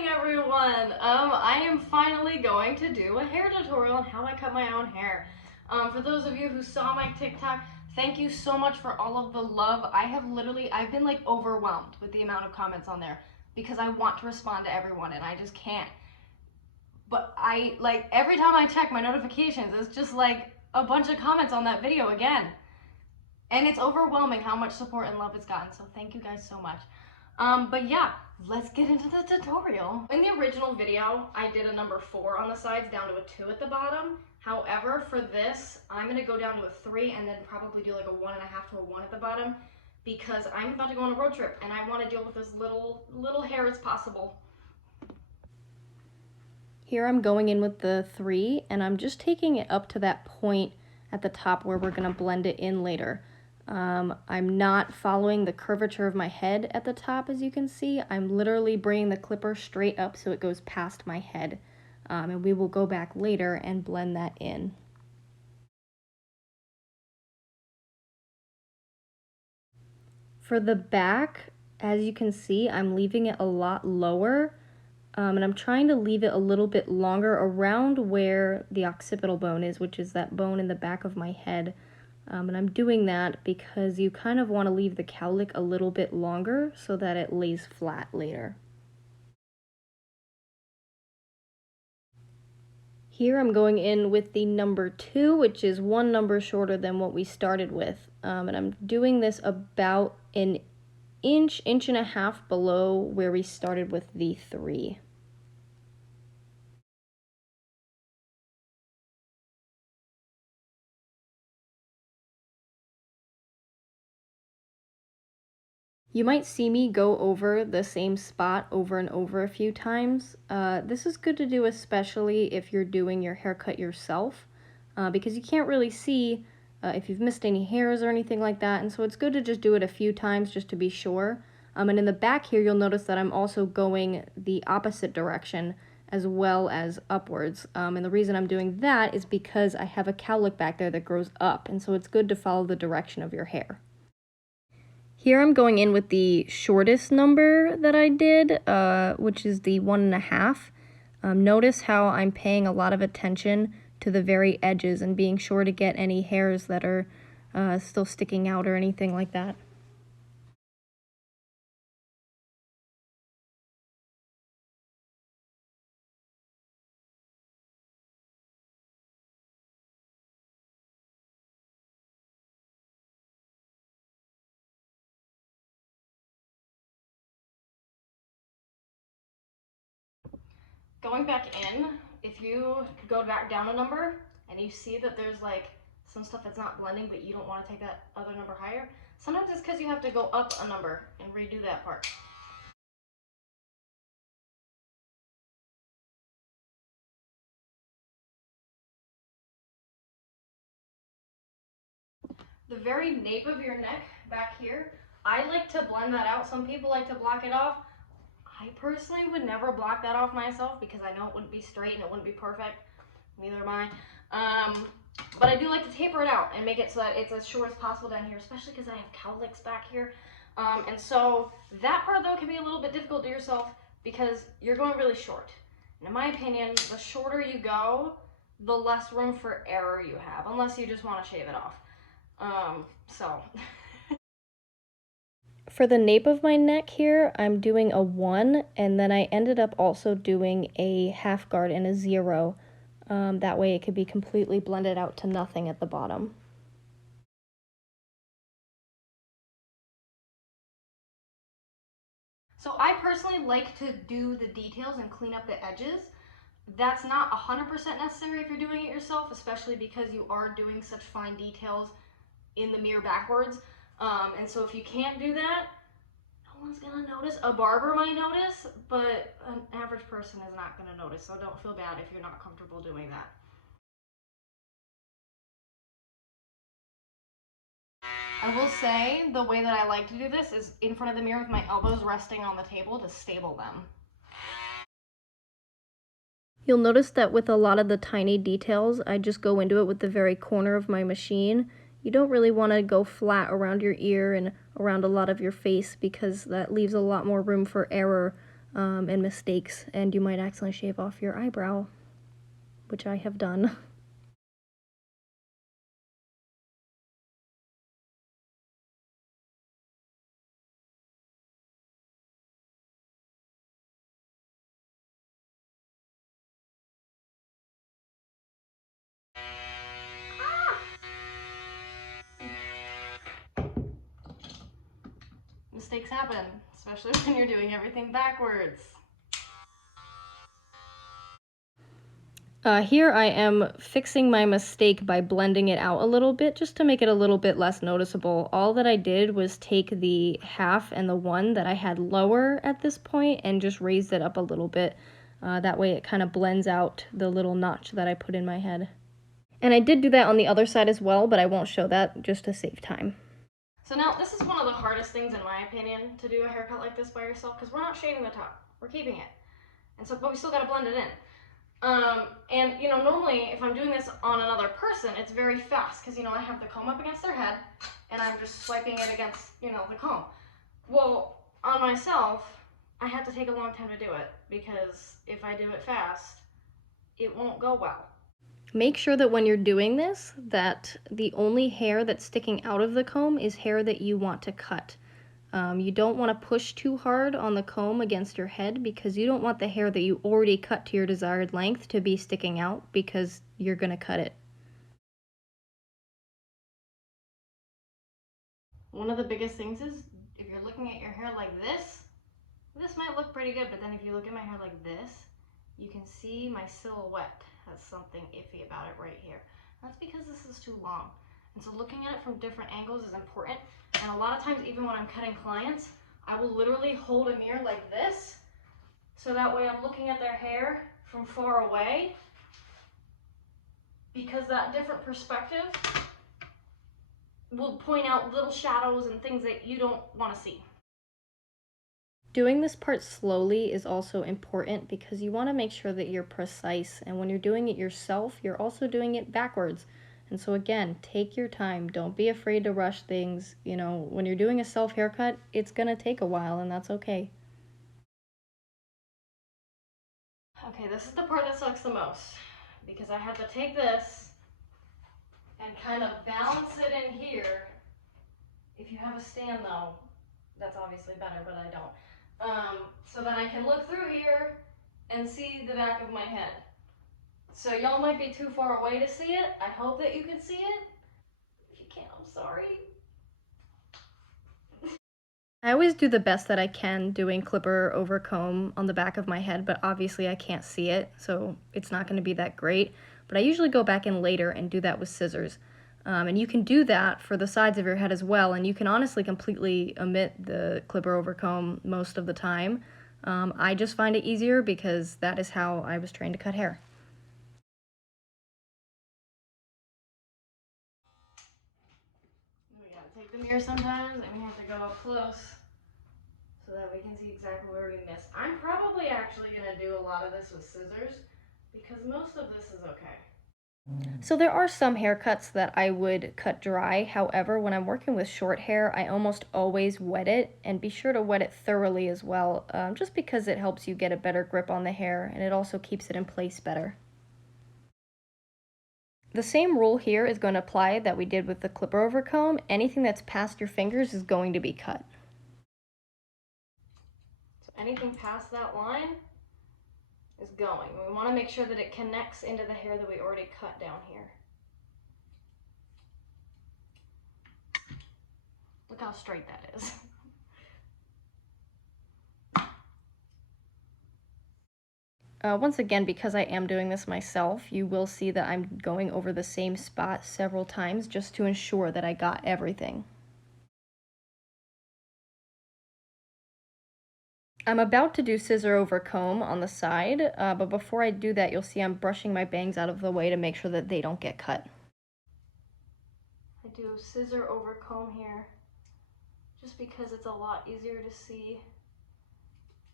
morning, everyone. I am finally going to do a hair tutorial on how I cut my own hair. For those of you who saw my TikTok, thank you so much for all of the love. I've been like overwhelmed with the amount of comments on there because I want to respond to everyone and I just can't. But every time I check my notifications, it's just like a bunch of comments on that video again. And it's overwhelming how much support and love it's gotten, so thank you guys so much. But yeah, let's get into the tutorial. In the original video, I did a number 4 on the sides down to a 2 at the bottom. However, for this, I'm gonna go down to a 3 and then probably do like a 1.5 to a 1 at the bottom because I'm about to go on a road trip and I wanna deal with as little hair as possible. Here I'm going in with the 3 and I'm just taking it up to that point at the top where we're gonna blend it in later. I'm not following the curvature of my head at the top, as you can see. I'm literally bringing the clipper straight up so it goes past my head. And we will go back later and blend that in. For the back, as you can see, I'm leaving it a lot lower. And I'm trying to leave it a little bit longer around where the occipital bone is, which is that bone in the back of my head. And I'm doing that because you kind of want to leave the cowlick a little bit longer so that it lays flat later. Here I'm going in with the number 2, which is 1 number shorter than what we started with. And I'm doing this about an inch and a half below where we started with the 3. You might see me go over the same spot over and over a few times. This is good to do especially if you're doing your haircut yourself, because you can't really see if you've missed any hairs or anything like that, and so it's good to just do it a few times just to be sure. And in the back here, you'll notice that I'm also going the opposite direction as well as upwards. And the reason I'm doing that is because I have a cowlick back there that grows up, and so it's good to follow the direction of your hair. Here I'm going in with the shortest number that I did, which is the 1.5. Notice how I'm paying a lot of attention to the very edges and being sure to get any hairs that are still sticking out or anything like that. Going back in, if you go back down a number and you see that there's like some stuff that's not blending but you don't want to take that other number higher, sometimes it's because you have to go up a number and redo that part. The very nape of your neck back here, I like to blend that out. Some people like to block it off. I personally would never block that off myself because I know it wouldn't be straight and it wouldn't be perfect. Neither am I. But I do like to taper it out and make it so that it's as short as possible down here, especially because I have cowlicks back here. And so that part though can be a little bit difficult to yourself because you're going really short. And in my opinion, the shorter you go, the less room for error you have, unless you just want to shave it off. For the nape of my neck here, I'm doing a 1, and then I ended up also doing a half guard and a 0. That way it could be completely blended out to nothing at the bottom. So I personally like to do the details and clean up the edges. That's not 100% necessary if you're doing it yourself, especially because you are doing such fine details in the mirror backwards. And so if you can't do that, no one's gonna notice. A barber might notice, but an average person is not gonna notice, so don't feel bad if you're not comfortable doing that. I will say the way that I like to do this is in front of the mirror with my elbows resting on the table to stable them. You'll notice that with a lot of the tiny details, I just go into it with the very corner of my machine. You don't really want to go flat around your ear and around a lot of your face because that leaves a lot more room for error and mistakes, and you might accidentally shave off your eyebrow, which I have done. Mistakes happen, especially when you're doing everything backwards. Here I am fixing my mistake by blending it out a little bit just to make it a little bit less noticeable. All that I did was take the half and the one that I had lower at this point and just raised it up a little bit. That way it kind of blends out the little notch that I put in my head. And I did do that on the other side as well, but I won't show that just to save time. So now this is one of the hardest things in my opinion to do a haircut like this by yourself because we're not shaving the top, we're keeping it. And so, but we still gotta blend it in. And you know, normally if I'm doing this on another person, it's very fast because, you know, I have the comb up against their head and I'm just swiping it against, you know, the comb. Well, on myself, I have to take a long time to do it because if I do it fast, it won't go well. Make sure that when you're doing this, that the only hair that's sticking out of the comb is hair that you want to cut. You don't want to push too hard on the comb against your head because you don't want the hair that you already cut to your desired length to be sticking out because you're going to cut it. One of the biggest things is if you're looking at your hair like this might look pretty good, but then if you look at my hair like this, you can see my silhouette has something iffy about it right here. That's because this is too long. And so looking at it from different angles is important. And a lot of times, even when I'm cutting clients, I will literally hold a mirror like this. So that way I'm looking at their hair from far away. Because that different perspective will point out little shadows and things that you don't want to see. Doing this part slowly is also important because you want to make sure that you're precise, and when you're doing it yourself, you're also doing it backwards. And so again, take your time. Don't be afraid to rush things. You know, when you're doing a self haircut, it's gonna take a while, and that's okay. Okay, this is the part that sucks the most because I have to take this and kind of balance it in here. If you have a stand though, that's obviously better, but I don't. So that I can look through here and see the back of my head. So y'all might be too far away to see it. I hope that you can see it. If you can't, I'm sorry. I always do the best that I can doing clipper over comb on the back of my head, but obviously I can't see it, so it's not going to be that great. But I usually go back in later and do that with scissors. And you can do that for the sides of your head as well, and you can honestly completely omit the clipper over comb most of the time. I just find it easier because that is how I was trained to cut hair. We gotta take the mirror sometimes, and we have to go up close so that we can see exactly where we missed. I'm probably actually gonna do a lot of this with scissors because most of this is okay. So there are some haircuts that I would cut dry. However, when I'm working with short hair, I almost always wet it, and be sure to wet it thoroughly as well, just because it helps you get a better grip on the hair and it also keeps it in place better. The same rule here is going to apply that we did with the clipper over comb. Anything that's past your fingers is going to be cut. So anything past that line is going. We want to make sure that it connects into the hair that we already cut down here. Look how straight that is. Once again, because I am doing this myself, you will see that I'm going over the same spot several times just to ensure that I got everything. I'm about to do scissor over comb on the side, but before I do that, you'll see I'm brushing my bangs out of the way to make sure that they don't get cut. I do scissor over comb here just because it's a lot easier to see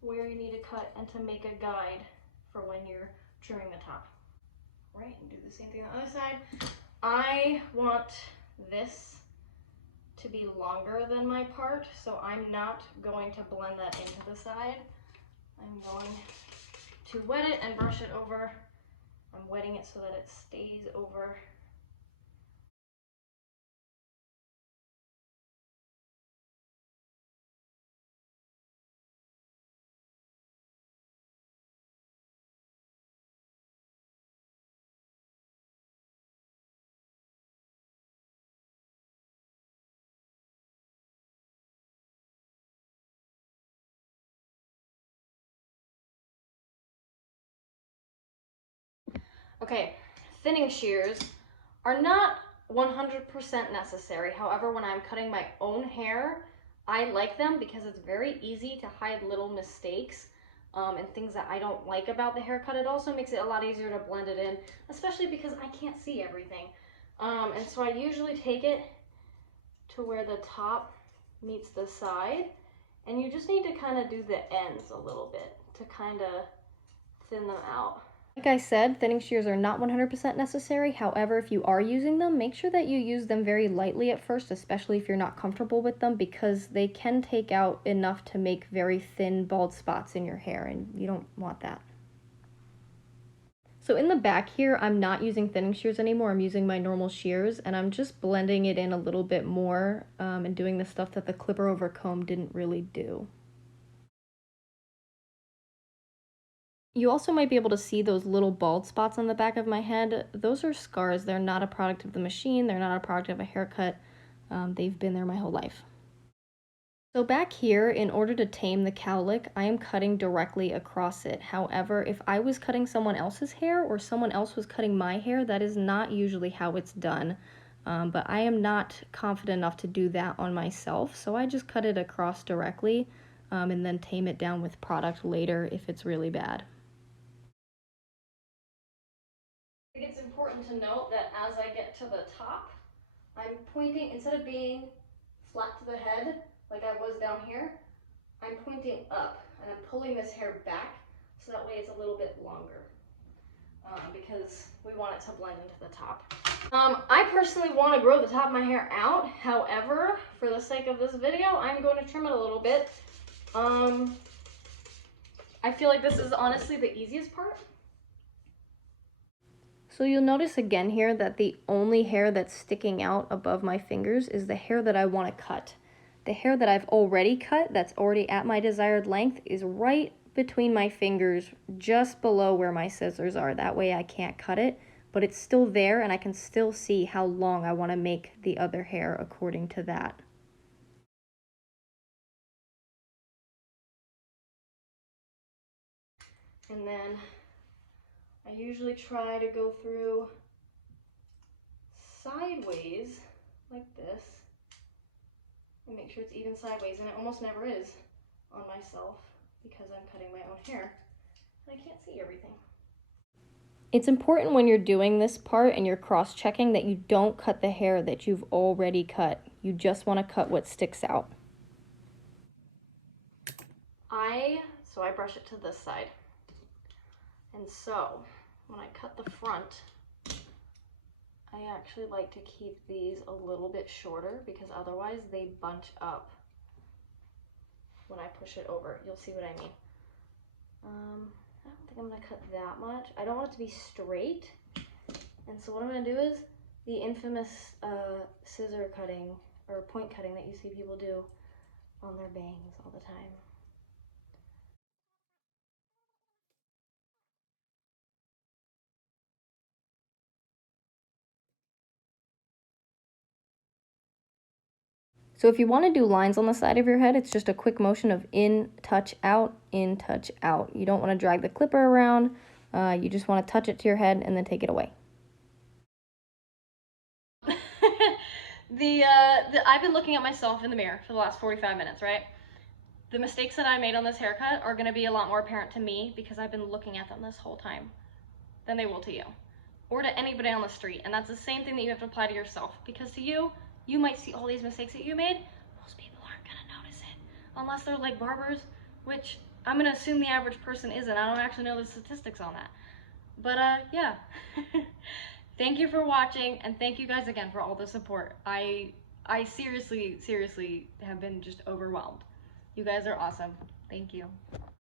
where you need to cut and to make a guide for when you're trimming the top. Right, and do the same thing on the other side. I want this to be longer than my part, so I'm not going to blend that into the side. I'm going to wet it and brush it over. I'm wetting it so that it stays over. Okay, thinning shears are not 100% necessary. However, when I'm cutting my own hair, I like them because it's very easy to hide little mistakes and things that I don't like about the haircut. It also makes it a lot easier to blend it in, especially because I can't see everything. And so I usually take it to where the top meets the side, and you just need to kind of do the ends a little bit to kind of thin them out. Like I said, thinning shears are not 100% necessary. However, if you are using them, make sure that you use them very lightly at first, especially if you're not comfortable with them, because they can take out enough to make very thin bald spots in your hair, and you don't want that. So in the back here, I'm not using thinning shears anymore. I'm using my normal shears, and I'm just blending it in a little bit more and doing the stuff that the clipper over comb didn't really do. You also might be able to see those little bald spots on the back of my head. Those are scars. They're not a product of the machine. They're not a product of a haircut. They've been there my whole life. So back here, in order to tame the cowlick, I am cutting directly across it. However, if I was cutting someone else's hair or someone else was cutting my hair, that is not usually how it's done. But I am not confident enough to do that on myself, so I just cut it across directly and then tame it down with product later if it's really bad. I think it's important to note that as I get to the top, I'm pointing, instead of being flat to the head like I was down here, I'm pointing up and I'm pulling this hair back so that way it's a little bit longer because we want it to blend into the top. I personally want to grow the top of my hair out. However, for the sake of this video, I'm going to trim it a little bit. I feel like this is honestly the easiest part. So you'll notice again here that the only hair that's sticking out above my fingers is the hair that I want to cut. The hair that I've already cut, that's already at my desired length, is right between my fingers, just below where my scissors are. That way I can't cut it, but it's still there and I can still see how long I want to make the other hair according to that. And then I usually try to go through sideways like this and make sure it's even sideways, and it almost never is on myself because I'm cutting my own hair and I can't see everything. It's important when you're doing this part and you're cross-checking that you don't cut the hair that you've already cut. You just want to cut what sticks out. So I brush it to this side. And so when I cut the front, I actually like to keep these a little bit shorter because otherwise they bunch up when I push it over. You'll see what I mean. I don't think I'm gonna cut that much. I don't want it to be straight. And so what I'm gonna do is the infamous scissor cutting or point cutting that you see people do on their bangs all the time. So if you want to do lines on the side of your head, it's just a quick motion of in, touch, out, in, touch, out. You don't want to drag the clipper around. You just want to touch it to your head and then take it away. I've been looking at myself in the mirror for the last 45 minutes, right? The mistakes that I made on this haircut are going to be a lot more apparent to me because I've been looking at them this whole time than they will to you or to anybody on the street. And that's the same thing that you have to apply to yourself, because to you, you might see all these mistakes that you made. Most people aren't going to notice it unless they're like barbers, which I'm going to assume the average person isn't. I don't actually know the statistics on that. But yeah. Thank you for watching, and thank you guys again for all the support. I seriously have been just overwhelmed. You guys are awesome. Thank you.